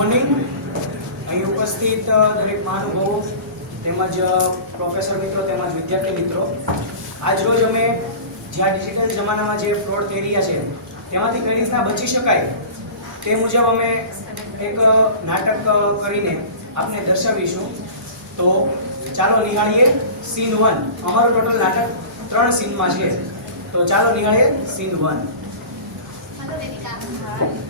Morning અહીં ઉપસ્થિત દરેક મહાનુભાવો, તેમજ પ્રોફેસર મિત્રો, તેમજ વિદ્યાર્થી મિત્રો. આજરોજ અમે જ્યાં ડિજિટલ જમાનામાં જે ફ્રોડ થઈ રહ્યા છે, તેમાંથી કઈ રીતના બચી શકાય. તે મુજબ અમે એક નાટક કરીને આપને દર્શાવીશું. તો ચાલો નિહાળીએ સીન વન અમારું ટોટલ નાટક ત્રણ સીનમાં છે. તો ચાલો નિહાળીએ સીન વન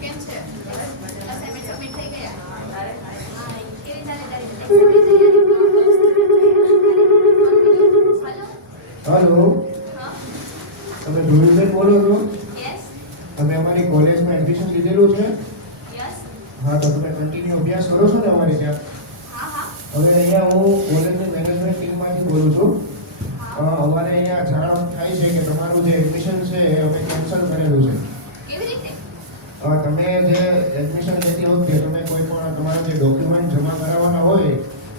કેમ છે અસાઇનમેન્ટ સબમિટ થઈ ગયા હા કેવી ચાલે તારી હલો. તમે ધ્રુવીબેન બોલો છો? તમે અમારી કોલેજમાં એડમિશન લીધેલું છે? હા તો તમે કન્ટિન્યુ અભ્યાસ કરો છો ને અમારી ત્યાં? હવે અહીંયા હું કોલેજની મેનેજમેન્ટ ટીમમાંથી બોલું છું. અમારે અહીંયા જાણ થાય છે કે તમારું જે એડમિશન છે એ અમે કેન્સલ કરેલું છે. તમે જે એડમિશન લેતી વખતે તમે કોઈ પણ તમારા જે ડોક્યુમેન્ટ જમા કરાવવાના હોય,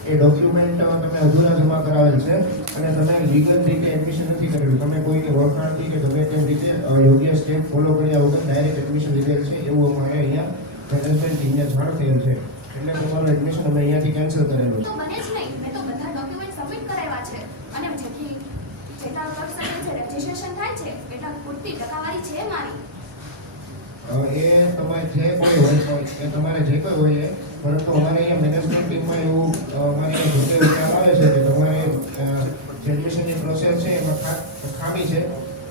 એ ડોક્યુમેન્ટ તમે અધૂરા જમા કરાવેલ છે અને તમે લીગલ રીતે એડમિશન નથી કરેલું. તમે કોઈની ઓળખાણથી કે ગમે તે રીતે યોગ્ય સ્ટેપ ફોલો કર્યા વગર ડાયરેક્ટ એડમિશન લીધેલ છે, એવું અમારે અહીંયા મેનેજમેન્ટ ટીમને જાણ થયેલ છે. એટલે તમારું એડમિશન અમે અહીંયાથી કેન્સલ કરેલું છે. પૂરતી ટકાવારી છે મારી. એ તમારે જે કોઈ હોય એ તમારે જે કોઈ હોય એ પરંતુ અમારે અહીંયા મેનેજમેન્ટ ટીમમાં એવું અમારે જોતે વિચાર આવે છે કે તમારે ગ્રેજ્યુએશનની જે એડમિશનની પ્રોસેસ છે એમાં ખામી છે.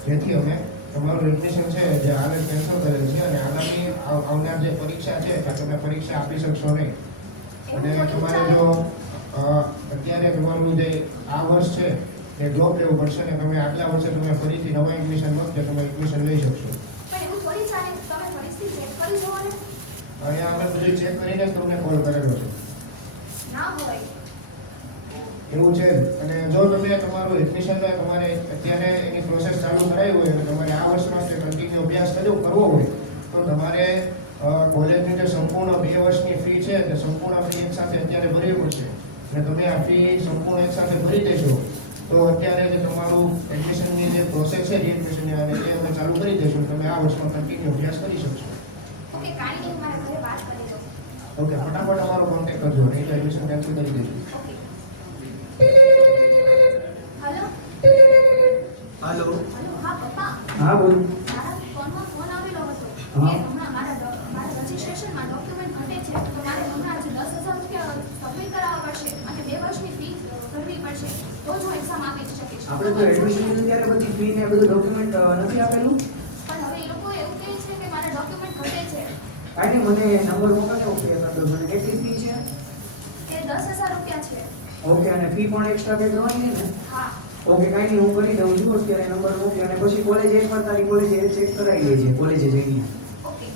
જેથી અમે તમારું એડમિશન છે જે હાલે કેન્સલ કરેલ છે અને આગામી આવ- આવનાર જે પરીક્ષા છે કે તમે પરીક્ષા આપી શકશો નહીં. અને તમારે જો અત્યારે તમારું જે આ વર્ષ છે એ ડ્રોપ લેવું પડશે અને તમે આગલા વર્ષે તમે ફરીથી નવા એડમિશન વખતે તમે એડમિશન લઈ શકશો પણ એવું થોડી ચાલે તમે ફરીથી ચેક કરી જુઓ ને અહીંયા આપણે બધું ચેક કરીને જ તમને કોલ કરેલો છે. ના હોય. એવું છે અને જો તમે તમારું એડમિશન તમારે અત્યારે એની પ્રોસેસ ચાલુ કરાવી હોય અને તમારે આ વર્ષમાં તે કન્ટિન્યુ અભ્યાસ કર્યો કરવો હોય તો તમારે કોલેજની જે સંપૂર્ણ બે વર્ષની ફી છે તે સંપૂર્ણ ફી એકસાથે અત્યારે ભરવી પડશે. અને તમે આ ફી સંપૂર્ણ એકસાથે ભરી દેશો તો અત્યારે જે તમારું એડમિશનની જે પ્રોસેસ છે રીએડમિશનની અને એ અમે ચાલુ કરી દઈશું તમે આ વર્ષમાં કન્ટિન્યુ અભ્યાસ કરી શકશો. ઓકે ફટાફટ અમારો કોન્ટેક્ટ કરજો નહીં તો એડમિશન કેન્સલ કરી દેજો. હેલો? હા પપ્પા? હા બોલ. આપણે તો એડમિશન ત્યારે બધી ફી ને બધું ડોક્યુમેન્ટ નથી આપેલું પણ હવે એ લોકો એવું કહે છે કે મારા ડોક્યુમેન્ટ ઘટે છે કાંઈ મને નંબર મોકલ્યો ઓકે કરી મને કેટલી ફી છે. કે દસ હજાર રૂપિયા છે. ઓકે અને ફી પણ એક્સ્ટ્રા પે કરવાની છે ને? હા. ઓકે કાંઈ નહીં હું કરી દઉં છું અત્યારે નંબર મોકલી અને પછી કોલેજ એકવાર તારી કોલેજે ચેક કરાવી લેજે કોલેજે જઈને ઓકે.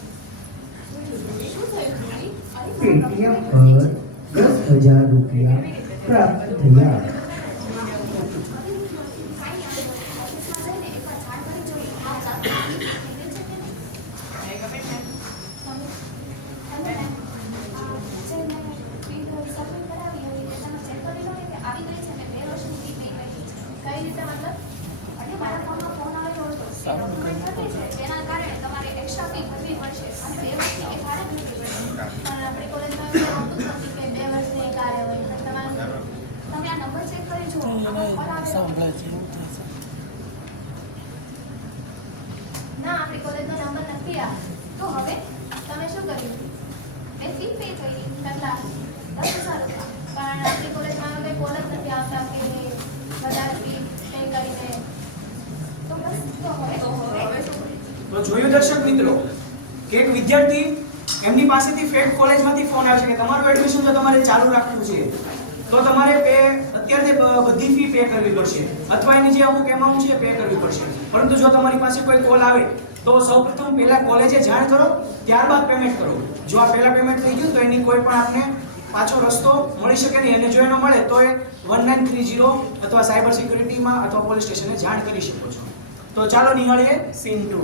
પેટીએમ પર દસ હજાર રૂપિયા પ્રાપ્ત થયા તેના કારણે તમારે એક્સ્ટ્રા ફી ભરવી પડશે અને બે વર્ષની એક હારે ભરવી પડશે પણ આપણી કોલેજમાં એવું હોતું જ નથી કે બે વર્ષની એક હારે હોય તમારું તમે આ નંબર ચેક કરી જુઓ આમાં કોલ આવેલો. ના આપણી કોલેજનો નંબર નથી આ તો હવે તમે શું કર્યું? મેં ફી પે કરી પહેલા દસ હજાર રૂપિયા. પણ આપણી કોલેજમાં હવે કોલેજ કોલ જ નથી આવતા કે વધારે ફી તો જોયું દર્શક મિત્રો, કે એક વિદ્યાર્થી એમની પાસેથી ફેક કોલેજમાંથી ફોન આવે છે કે તમારું એડમિશન તો તમારે ચાલુ રાખવું છે. તો તમારે પે અત્યારે બધી ફી પે કરવી પડશે. અથવા એની જે અમુક એમાઉન્ટ છે પે કરવી પડશે. પરંતુ જો તમારી પાસે કોઈ કોલ આવે, તો સૌપ્રથમ પહેલા કોલેજે જાણ કરો, ત્યારબાદ પેમેન્ટ કરો. જો આ પહેલા પેમેન્ટ થઈ ગયું તો એની કોઈ પણ આપને પાછો રસ્તો મળી શકે નહીં. અને જો એનો મળે તો એ વન નાઇન થ્રી જીરો અથવા સાયબર સિક્યુરિટીમાં અથવા પોલીસ સ્ટેશને જાણ કરી શકો છો. તો ચાલો નિહાળીએ સીન ટુ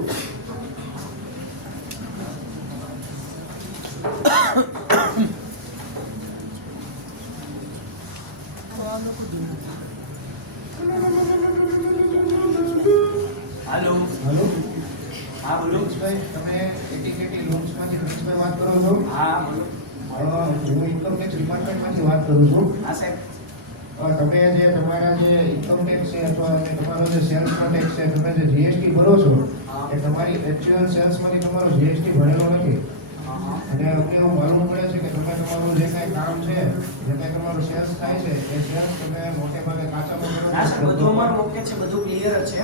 હાલો. હલો. હા બોલો. તમે એટીકેટી પ્રિન્સભાઈ વાત કરો છો? હા બોલો. હું ઇન્કમ ટેક્સ ડિપાર્ટમેન્ટમાંથી વાત કરું છું તમે જે તમારા જે ઇન્કમ છે અથવા તમારો જે સેલ્સનો ટેક્સ છે તમે જે જીએસટી ભરો છો એ તમારી એકચ્યુઅલ સેલ્સમાંથી તમારો જીએસટી ભરેલો નથી. અને એવું માલુમ પડે છે કે તમે તમારું જે કાંઈ કામ છે જે તમારું સેલ્સ થાય છે એ સેલ્સ તમે મોટે ભાગે સર, બધું અમારું ઓકે છે, બધું ક્લિયર છે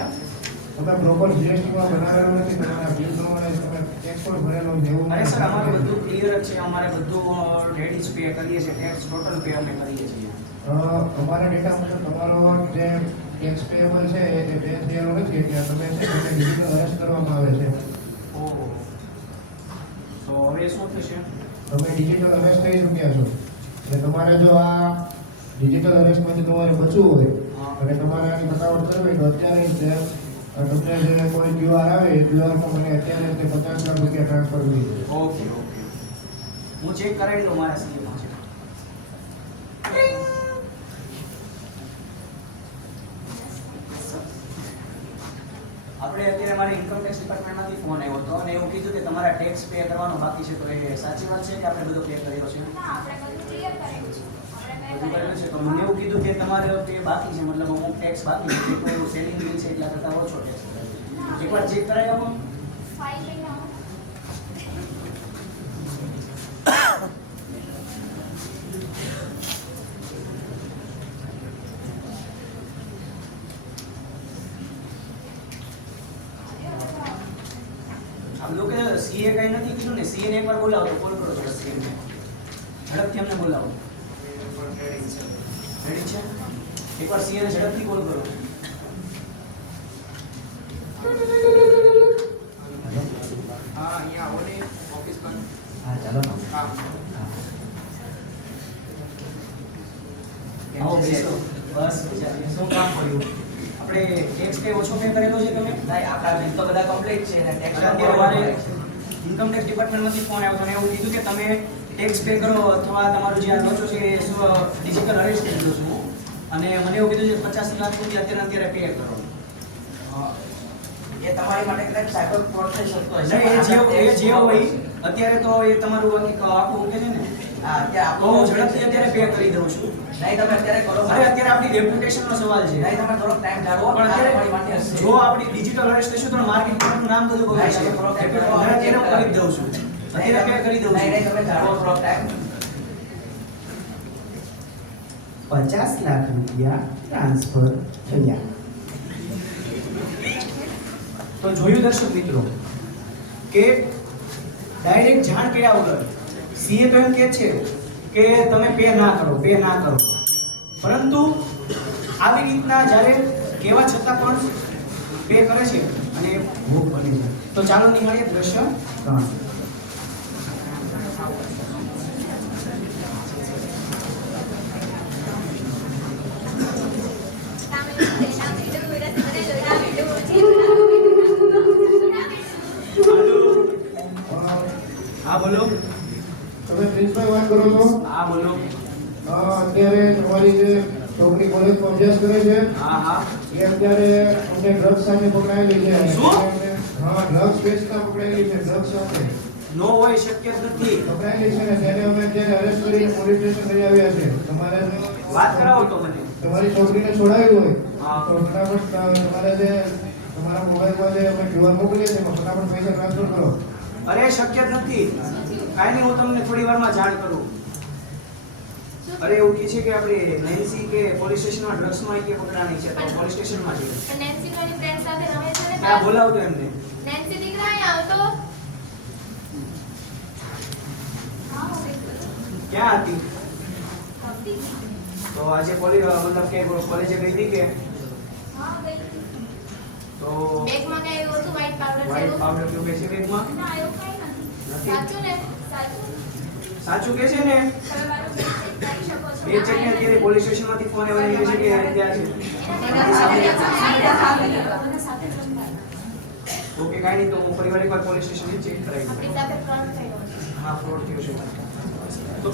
તમે પ્રોપર જીએસટીમાં બનાવેલું નથી તમારા બિલ પ્રમાણે તમે ટેક્સ પણ ભરેલો એવું અરે સર અમારે બધું ક્લિયર જ છે અમારે બધું રેડી જ પે કરીએ છીએ ટેક્સ ટોટલ પે અમે કરીએ છીએ. અમારા ડેટા મુજબ તમારો જે ટેક્સ પેએબલ છે એ પે થયેલો નથી એટલે તમે તેને ડિજિટલ અરેસ્ટ કરવામાં આવે છે. તો હવે શું થશે? તમે ડિજિટલ અરેસ્ટ થઈ ચૂક્યા છો. એટલે તમારે જો આ ડિજિટલ અરેસ્ટમાંથી તમારે બચવું હોય. અને તમારે આની બતાવટ કરવી હોય તો અત્યારે તે તમને જે કોઈ ક્યુઆર આવે એ ક્યુઆરમાં મને અત્યારે તે પચાસ લાખ રૂપિયા ટ્રાન્સફર કરી ઓકે ઓકે. હું ચેક કરાવી દઉં મારા સીએમાં છે. આપણે અત્યારે મારી ઇન્કમ ટેક્સ ડિપાર્ટમેન્ટમાંથી ફોન આવ્યો હતો અને એવું કીધું કે તમારા ટેક્સ પે કરવાનો બાકી છે તો એ સાચી વાત છે કે આપણે બધો પે કર્યો છે? ના આપણે બધું ક્લિયર કર્યું છે. તો મને એવું કીધું કે તમારે પે બાકી છે, મતલબ અમુક ટેક્સ બાકી છે કોઈ સેલિંગ બિલ છે એટલા કરતાં ઓછો ટેક્સ એકવાર ચેક કરાવી આપો ફાઇલ લઈને આવો આમ લોકો સીએ કઈ નથી કીધું ને સીએ ને એકવાર બોલાવો તો કોલ કરો છો સીએ ને. ઝડપથી અમને બોલાવો રેડી છે એકવાર સી અને ઝડપથી કોલ કરો. હા અહીંયા આવો ને ઓફિસ પર. હા ચાલો ને. હા. આવો બેસો. બસ શું કામ પડ્યું આપણે ટેક્સ પે ઓછો પે કરેલો છે તમે? નહીં આપણા બિલ તો બધા કમ્પ્લીટ છે અને ટેક્સ અત્યારે ઇન્કમ ટેક્સ ડિપાર્ટમેન્ટમાંથી ફોન આવ્યો અને એવું કીધું કે તમે ટેક્સ પે કરો અથવા તમારું જે આ લોચો છે એ ડિજિટલ અરેસ્ટ કરી દો છું. અને મને એવું કીધું છે પચાસ લાખ રૂપિયા અત્યારે અત્યારે પે કરો. એ તમારી માટે કદાચ સાયબર ફ્રોડ થઈ શકતો હશે એ જે એ જે હોય અત્યારે તો એ તમારું આખી આખું ઓકે છે ને? હા અત્યારે તો ઝડપથી અત્યારે પે કરી દઉં છું. નહીં તમે અત્યારે કરો. અરે અત્યારે આપણી રેપ્યુટેશનનો સવાલ છે. નહીં તમે થોડોક ટાઈમ જાળવો પણ અત્યારે જો આપણી ડિજિટલ અરેસ્ટ થશે તો માર્કેટ નામ બધું થોડો time હું અત્યારે કરી દઉં છું. અત્યારે પે કરી દઉં નહીં નહીં તમે જાળવો થોડો ટાઈમ પચાસ લાખ રૂપિયા ટ્રાન્સફર થયા. તો જોયું દર્શક મિત્રો કે ડાયરેક્ટ જાણ કર્યા વગર સીએ તો એમ કહે છે કે તમે પે ના કરો, પે ના કરો. પરંતુ આવી રીતના જ્યારે કહેવા છતાં પણ પે કરે છે અને ભોગ બની છે. તો ચાલો નિહાળીએ દ્રશ્ય ત્રણ. હા બોલો. તમે પ્રિન્સિપલ વાત કરો છો? હા બોલો. અત્યારે તમારી જે છોકરી કોલેજમાં અભ્યાસ કરે છે હા હા. એ અત્યારે અમને ડ્રગ્સ સામે પકડાયેલી છે. શું? હા ડ્રગ્સ વેચતા પકડાયેલી છે ડ્રગ્સ સાથે નો હોય શક્ય નથી. પકડાયેલી છે ને તેને અમે અત્યારે અરેસ્ટ કરીને પોલીસ સ્ટેશન લઈ આવ્યા છે. તમારે વાત કરાવો તો મને. તમારી છોકરીને છોડાવી હોય હા. તો ફટાફટ તમારે જે તમારા મોબાઈલમાં જે અમે ક્યુઆર મોકલીએ છીએ ફટાફટ પૈસા ટ્રાન્સફર કરો. અરે શક્ય નથી. કાંઈ નહીં હું તમને થોડી વારમાં જાણ કરું. અરે એવું કે છે કે આપણે નેન્સી કે પોલીસ સ્ટેશનમાં ડ્રગ્સમાં કે પકડાણી છે તો પોલીસ સ્ટેશનમાં જઈએ. પણ નેન્સી કોની ફ્રેન્ડ સાથે રમે છે ને ત્યાં બોલાવતો એમને. નેન્સી દીકરા અહીંયા આવતો? ક્યાં હતી? હતી તો આજે પોલીસ મતલબ કે કોલેજે ગઈ હતી કે? હા ગઈ તો બેગમાં કઈ એવું હતું? વ્હાઈટ પાવડર વ્હાઈટ પાવડર કે છે બેગમાં ના એવું કઈ નથી? સાચું ને? સાચું? સાચું કે છે ને? એ છે અત્યારે પોલીસ સ્ટેશનમાંથી ફોન આવ્યો કહે છે કે ત્યાં છે? ઓકે કાંઈ નહીં તો હું ફરી વાર એકવાર પોલીસ સ્ટેશને ચેક કરાવી આપણી સાથે ફ્રોડ થયો હા ફ્રોડ થયો છે. તો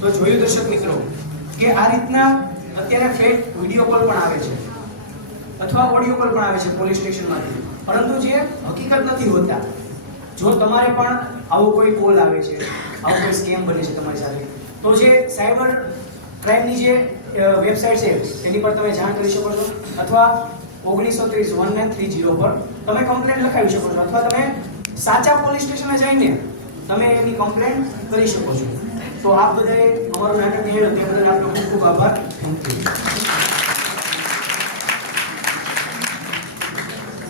તો જોયું દર્શક મિત્રો કે આ રીતના અત્યારે ફેક વીડિયો કોલ પણ આવે છે. અથવા ઓડિયો પર પણ આવે છે પોલીસ સ્ટેશનમાંથી. પરંતુ જે હકીકત નથી હોતા, જો તમારે પણ આવો કોઈ કોલ આવે છે, આવો કોઈ સ્કેમ બને છે તમારી સાથે, તો જે સાયબર ક્રાઇમની જે વેબસાઇટ છે તેની પર તમે જાણ કરી શકો છો. અથવા ઓગણીસો ત્રીસ, વન નાઇન થ્રી જીરો પર તમે કમ્પ્લેન લખાવી શકો છો. અથવા તમે સાચા પોલીસ સ્ટેશને જઈને તમે એની કમ્પ્લેન કરી શકો છો. તો આપ બધાએ અમારું નાટક નિહાળ્યું. તે બદલ આપનો ખૂબ ખૂબ આભાર. Thank you